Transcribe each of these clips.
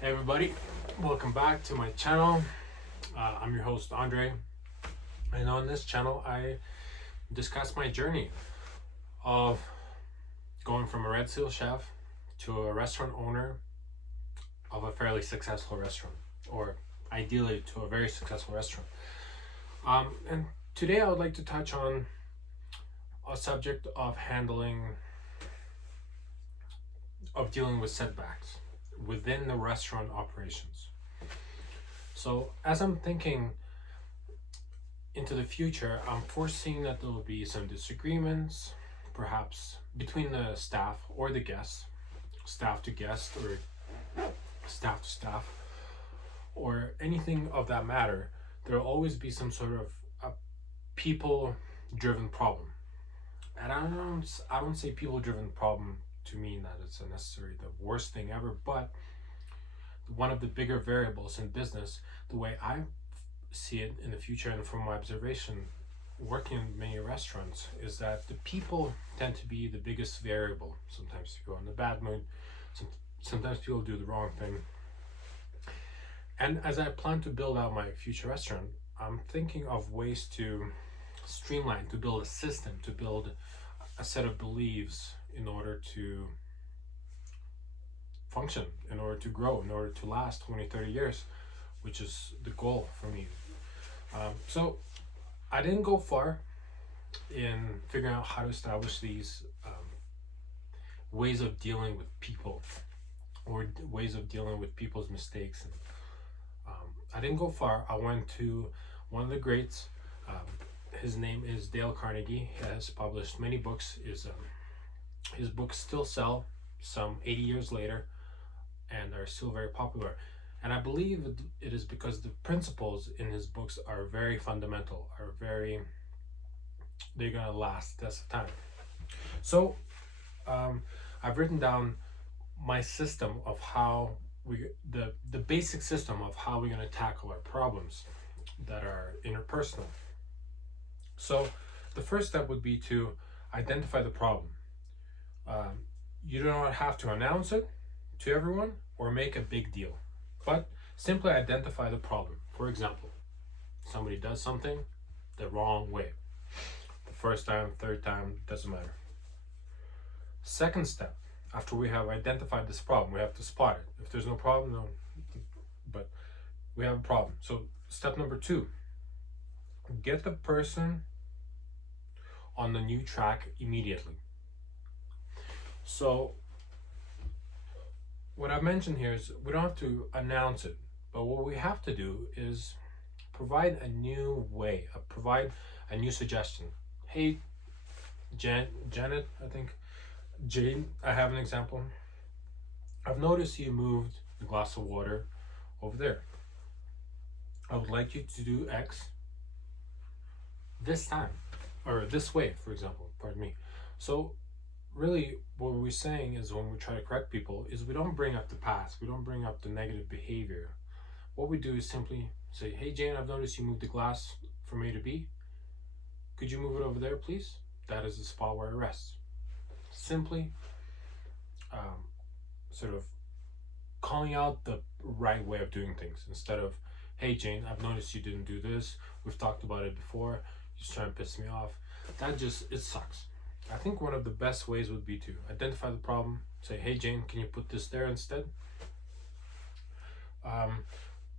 Hey everybody, welcome back to my channel. I'm your host Andre, and on this channel I discuss my journey of going from a Red Seal chef to a restaurant owner of a fairly successful restaurant, or ideally to a very successful restaurant. And today I would like to touch on a subject of dealing with setbacks within the restaurant operations. So as I'm thinking into the future, I'm foreseeing that there will be some disagreements, perhaps between the staff or the guests, staff to guest or staff to staff, or anything of that matter. There will always be some sort of a people-driven problem, and I don't say people-driven problem to mean that it's necessarily the worst thing ever, but one of the bigger variables in business, the way I see it in the future and from my observation working in many restaurants, is that the people tend to be the biggest variable. Sometimes people are in a bad mood, sometimes people do the wrong thing. And as I plan to build out my future restaurant, I'm thinking of ways to streamline, to build a system, to build a set of beliefs in order to function, in order to grow, in order to last 20-30 years, which is the goal for me. So I didn't go far in figuring out how to establish these ways of dealing with people, or ways of dealing with people's mistakes. And I didn't go far. I went to one of the greats. His name is Dale Carnegie. He has published many books. His books still sell some 80 years later and are still very popular. And I believe it is because the principles in his books are very fundamental, they're gonna last test of time. So I've written down my system of how the basic system of how we're gonna tackle our problems that are interpersonal. So the first step would be to identify the problem. You do not have to announce it to everyone or make a big deal, but simply identify the problem. For example, somebody does something the wrong way. The first time, third time, doesn't matter. Second step, after we have identified this problem, we have to spot it. If there's no problem, no, but we have a problem. So step number 2, get the person on the new track immediately. So what I mentioned here is we don't have to announce it, but what we have to do is provide a new way, provide a new suggestion. Hey, Janet, I think, Jane, I have an example. I've noticed you moved the glass of water over there. I would like you to do X this time, or this way, for example, pardon me. So really what we're saying is, when we try to correct people, is we don't bring up the past, we don't bring up the negative behavior. What we do is simply say, hey Jane, I've noticed you moved the glass from A to B. Could you move it over there, please? That is the spot where it rests. Simply sort of calling out the right way of doing things, instead of, hey Jane, I've noticed you didn't do this, we've talked about it before, you're just trying to piss me off. It sucks. I think one of the best ways would be to identify the problem, say, hey Jane, can you put this there instead?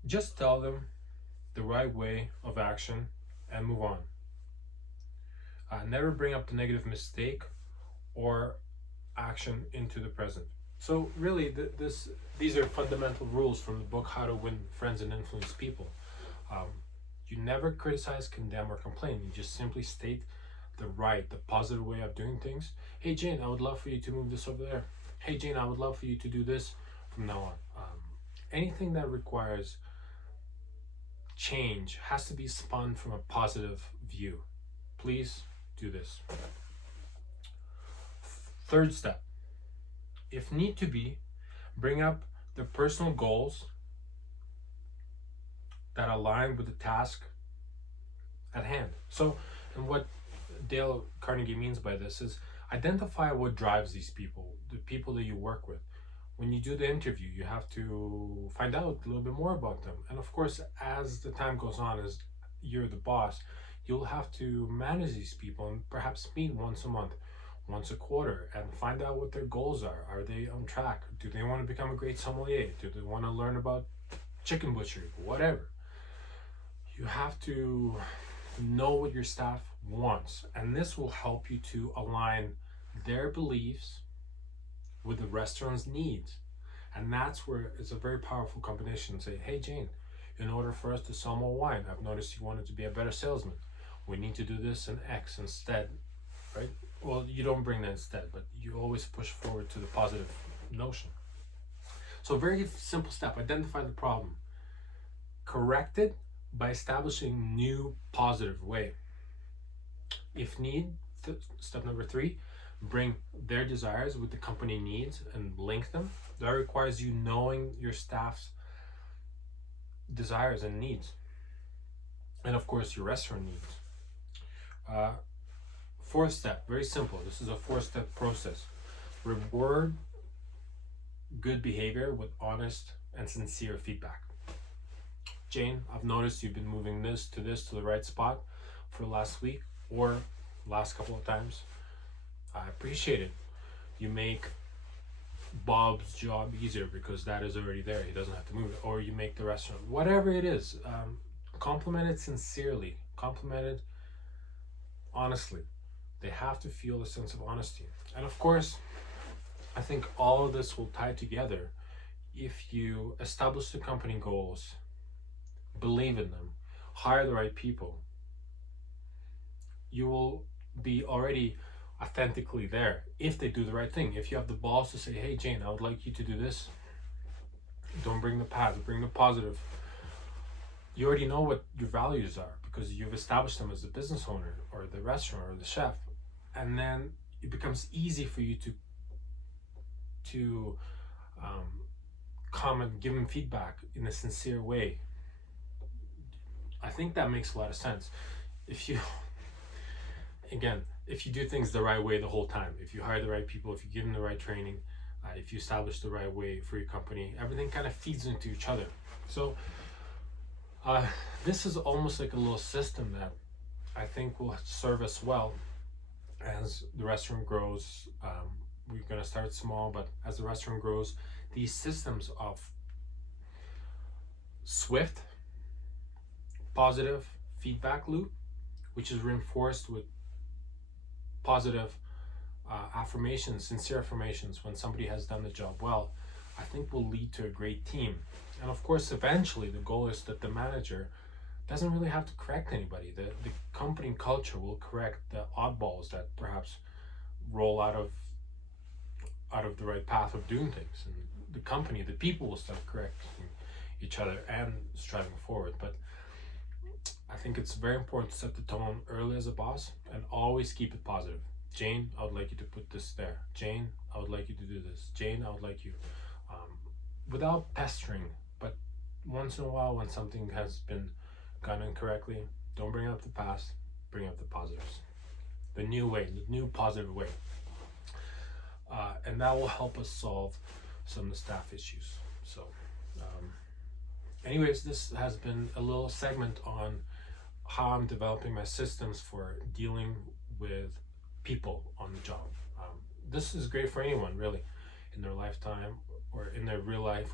Just tell them the right way of action and move on. Never bring up the negative mistake or action into the present. So really, these are fundamental rules from the book How to Win Friends and Influence People. You never criticize, condemn, or complain. You just simply state the positive way of doing things. Hey Jane, I would love for you to move this over there. Hey Jane, I would love for you to do this from now on. Anything that requires change has to be spun from a positive view. Please do this. Third step, if need to be, bring up the personal goals that align with the task at hand. So, and what Dale Carnegie means by this is, identify what drives these people, the people that you work with. when you do the interview, you have to find out a little bit more about them. And of course, as the time goes on, as you're the boss, you'll have to manage these people and perhaps meet once a month, once a quarter, and find out what their goals are. Are they on track? Do they want to become a great sommelier? Do they want to learn about chicken butchery? Whatever. You have to know what your staff wants, and this will help you to align their beliefs with the restaurant's needs. And that's where it's a very powerful combination. Say, hey Jane, in order for us to sell more wine, I've noticed you wanted to be a better salesman. We need to do this and X instead, right? Well, you don't bring that instead, but you always push forward to the positive notion. So very simple step, identify the problem. Correct it by establishing new positive way. If need, step number 3, bring their desires with the company needs and link them. That requires you knowing your staff's desires and needs, and of course your restaurant needs. 4th step, very simple. This is a 4-step process. Reward good behavior with honest and sincere feedback. Jane, I've noticed you've been moving this to the right spot for last week or last couple of times. I appreciate it. You make Bob's job easier because that is already there. He doesn't have to move it. Or you make the restaurant, whatever it is, compliment it sincerely, compliment it honestly. They have to feel a sense of honesty. And of course, I think all of this will tie together if you establish the company goals, believe in them, hire the right people. You will be already authentically there if they do the right thing. If you have the balls to say, hey Jane, I would like you to do this, don't bring the past, bring the positive. You already know what your values are because you've established them as the business owner or the restaurant or the chef, and then it becomes easy for you to come and give them feedback in a sincere way. I think that makes a lot of sense. If you do things the right way the whole time, if you hire the right people, if you give them the right training, if you establish the right way for your company, everything kind of feeds into each other. So this is almost like a little system that I think will serve us well as the restaurant grows. We're going to start small, but as the restaurant grows, these systems of swift, positive feedback loop, which is reinforced with positive affirmations, sincere affirmations when somebody has done the job well, I think will lead to a great team. And of course, eventually the goal is that the manager doesn't really have to correct anybody. The company culture will correct the oddballs that perhaps roll out of the right path of doing things, and the company, the people will start correcting each other and striving forward. But I think it's very important to set the tone early as a boss and always keep it positive. Jane, I would like you to put this there. Jane, I would like you to do this. Jane, I would like you, without pestering, but once in a while when something has been done incorrectly, don't bring up the past, bring up the positives. The new way, the new positive way. And that will help us solve some of the staff issues. So anyways, this has been a little segment on how I'm developing my systems for dealing with people on the job. This is great for anyone really in their lifetime or in their real life,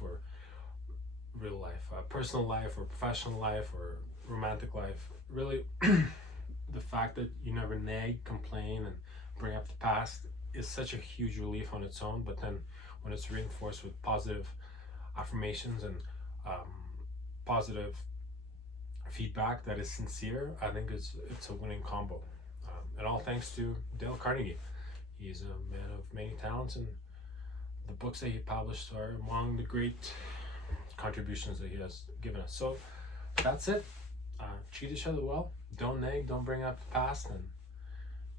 personal life or professional life or romantic life. Really, the fact that you never nag, complain, and bring up the past is such a huge relief on its own. But then when it's reinforced with positive affirmations and positive feedback that is sincere, I think it's a winning combo. And all thanks to Dale Carnegie. He's a man of many talents, and the books that he published are among the great contributions that he has given us. So that's it. Treat each other well. Don't nag, don't bring up the past, and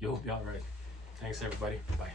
you'll be all right. Thanks everybody. Bye.